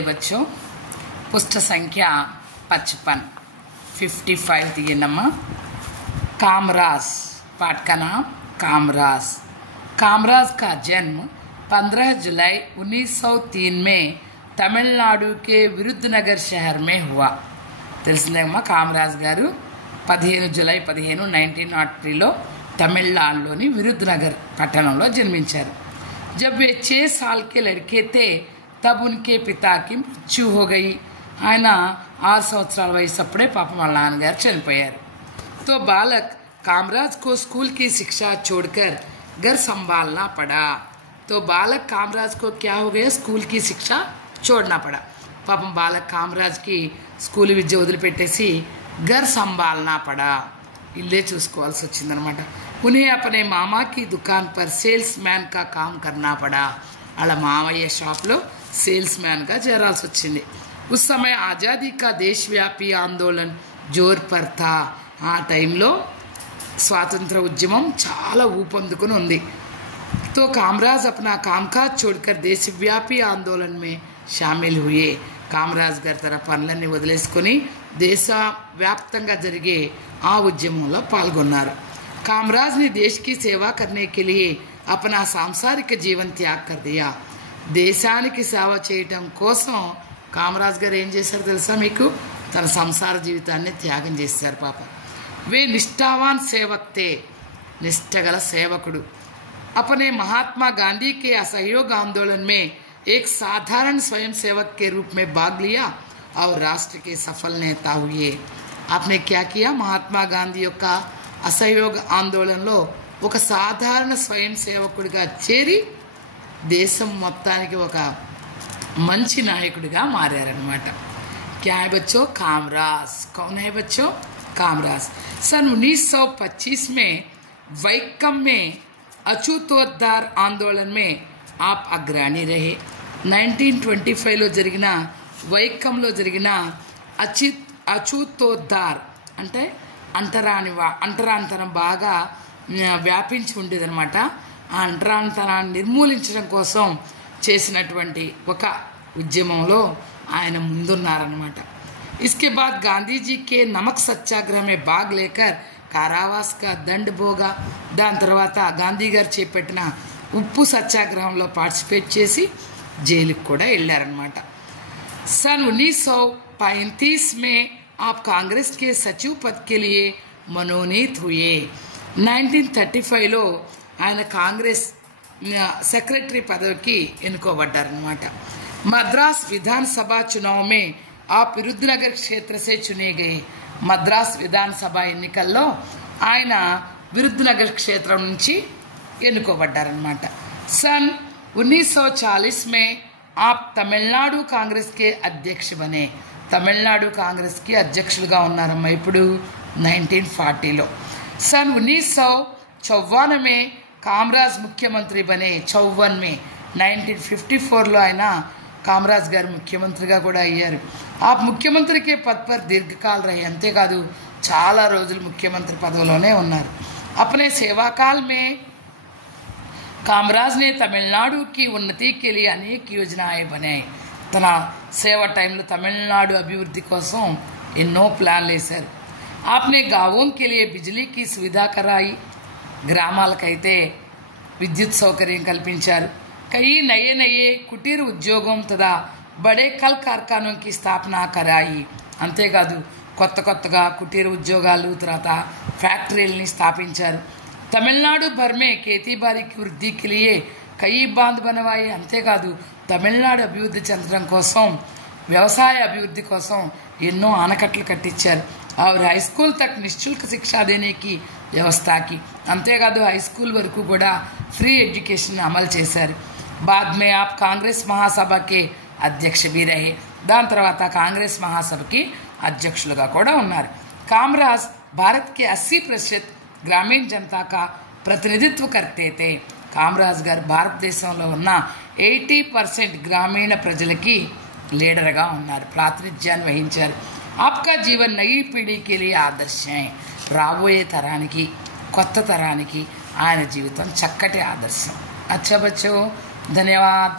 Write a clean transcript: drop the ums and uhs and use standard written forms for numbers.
बच्चों पुष्ट संख्या 55 दिए नम्मा। कामराज पाठ का नाम कामराज। कामराज का जन्म 15 जुलाई 1903 में तमिलनाडु के विरुद्धनगर शहर में हुआ। తెలిసిందేమ్మా కామరాజ్ గారు 15 జూలై 1903లో తమిళనాడులోని విరుద్ధనగర్ పట్టణంలో జన్మించారు। जब वे 6 साल के लड़के थे तब उनके पिता की मृत्यु हो गई। ఆయన 6 సంవత్సరాల వయసు అప్పుడే పాపం వాళ్ళ నాన్నగారు చనిపోయారు। तो बालक कामराज को स्कूल की शिक्षा छोड़कर घर संभालना पड़ा। तो बालक कामराज को क्या हो गया, स्कूल की शिक्षा छोड़ना पड़ा। పాపం బాలక్ కామరాజ్కి స్కూల్ విద్య వదిలిపెట్టేసి घर संभालना पड़ा, ఇల్లే చూసుకోవాల్సి వచ్చిందనమాట। उन्हें अपने मामा की दुकान पर सेल्समैन का काम करना पड़ा। వాళ్ళ మామయ్య షాప్లో సేల్స్మ్యాన్గా చేరాల్సి వచ్చింది। उस समय आज़ादी का देशव्यापी आंदोलन जोर पर था। ఆ టైంలో స్వాతంత్ర ఉద్యమం చాలా ఊపందుకుని ఉంది। तो कामराज अपना कामकाज छोड़कर देशव्यापी आंदोलन में शामिल हुए। కామరాజ్ గారి తన పనులన్నీ వదిలేసుకొని దేశవ్యాప్తంగా జరిగే ఆ ఉద్యమంలో పాల్గొన్నారు। कामराज ने देश की सेवा करने के लिए अपना सांसारिक जीवन त्याग कर दिया। దేశానికి సేవ చేయటం కోసం కామరాజ్ గారు ఏం చేశారు తెలుసా మీకు, తన సంసార జీవితాన్ని త్యాగం చేశారు పాపం। వే నిష్ఠావాన్ సేవక్ थे, నిష్ఠగల సేవకుడు। अपने महात्मा गांधी के असहयोग आंदोलन में एक साधारण स्वयं सेवक के रूप में भाग लिया और राष्ट्र के सफल नेता हुए। आपने क्या किया, महात्मा गांधी యొక్క అసహయోగ ఆందోళనలో ఒక సాధారణ స్వయం సేవకుడిగా చేరి దేశం మొత్తానికి ఒక మంచి నాయకుడిగా మారారన్నమాట। क्या है बच्चों, कामराज। कौन है बच्चों, कामराज। सन 1925 में वैक्कम में अछूतोद्धार आंदोलन में आप अग्रणी रहे। 1925లో జరిగిన వైక్కంలో జరిగిన అఛూతోద్ధార్ అంటే అంటరానితనం బాగా వ్యాపించి ఉండేదన్నమాట। ఆ అంటరానితనాన్ని నిర్మూలించడం కోసం చేసినటువంటి ఒక ఉద్యమంలో ఆయన ముందున్నారన్నమాట। इसके बाद गांधी जी के नमक सत्याग्रह में भाग लेकर కారావాస్ కా దండ్ భోగా। దాని తర్వాత గాంధీ గారు చేపట్టిన ఉప్పు సత్యాగ్రహంలో పార్టిసిపేట్ చేసి జైలుకి కూడా వెళ్ళారనమాట। सन 1935 में आप कांग्रेस के सचिव पद के लिए मनोनीत हुए। 1935లో ఆయన కాంగ్రెస్ సెక్రటరీ పదవికి ఎన్నుకోబడ్డారనమాట। मद्रास विधानसभा चुनाव में आप विरुद्धनगर क्षेत्र से चुने गए। మద్రాస్ విధానసభ ఎన్నికల్లో ఆయన విరుద్ధనగర్ క్షేత్రం నుంచి ఎన్నుకోబడ్డారనమాట। सन 1940 में आप तमिलनाडु कांग्रेस के अध्यक्ष बने। తమిళనాడు కాంగ్రెస్కి అధ్యక్షులుగా ఉన్నారమ్మా ఇప్పుడు 1940లో। सन 1954 में కామరాజ్ ముఖ్యమంత్రి బనే। 54 में 1954లో ఆయన కామరాజ్ గారు ముఖ్యమంత్రిగా కూడా అయ్యారు। ఆ ముఖ్యమంత్రికి పద్ పర్ దీర్ఘకాల్ రహే, అంతేకాదు చాలా రోజులు ముఖ్యమంత్రి పదవిలోనే ఉన్నారు। अपने सेवाकाल में कामराज ने तमिलनाडु की उन्नति के लिए अनेक योजनाएं बनाई। తన సేవ టైంలో తమిళనాడు అభివృద్ధి కోసం ఎన్నో ప్లాన్లు వేశారు। आपने गांवों के लिए बिजली की सुविधा कराई, గ్రామాలకైతే విద్యుత్ సౌకర్యం కల్పించారు। कई नए नए कुटीर उद्योगों तथा बड़े कल कारखानों की स्थापना कराई। అంతేకాదు కొత్తగా కుటీర ఉద్యోగాలు తర్వాత ఫ్యాక్టరీలని స్థాపించారు। తమిళనాడు भर में खेती-बाड़ी की वृद्धि के लिए कई बांध बनवाए। అంతేకాదు తమిళనాడు అభివృద్ధి చెందడం కోసం వ్యవసాయ అభివృద్ధి కోసం ఎన్నో ఆనకట్టలు కట్టించారు। और हाई स्कूल तक निःशुल्क शिक्षा देने की व्यवस्था की। అంతేకాదు హై స్కూల్ వరకు కూడా ఫ్రీ ఎడ్యుకేషన్ అమలు చేశారు। बाद में आप कांग्रेस महासभा के अध्यक्ष भी रहे। దాని తర్వాత కాంగ్రెస్ మహాసభకి అధ్యక్షులుగా కూడా ఉన్నారు। कामराज भारत के 80% ग्रामीण जनता का प्रतिनिधित्व करते थे। కామరాజ్ గారు భారతదేశంలో ఉన్న 80% గ్రామీణ ప్రజలకి లీడర్గా ఉన్నారు, ప్రాతినిధ్యాన్ని వహించారు। आपका जीवन नई पीढ़ी के लिए आदर्श है। రాబోయే తరానికి కొత్త తరానికి ఆయన జీవితం చక్కటి ఆదర్శం। अच्छा बच्चों, धन्यवाद।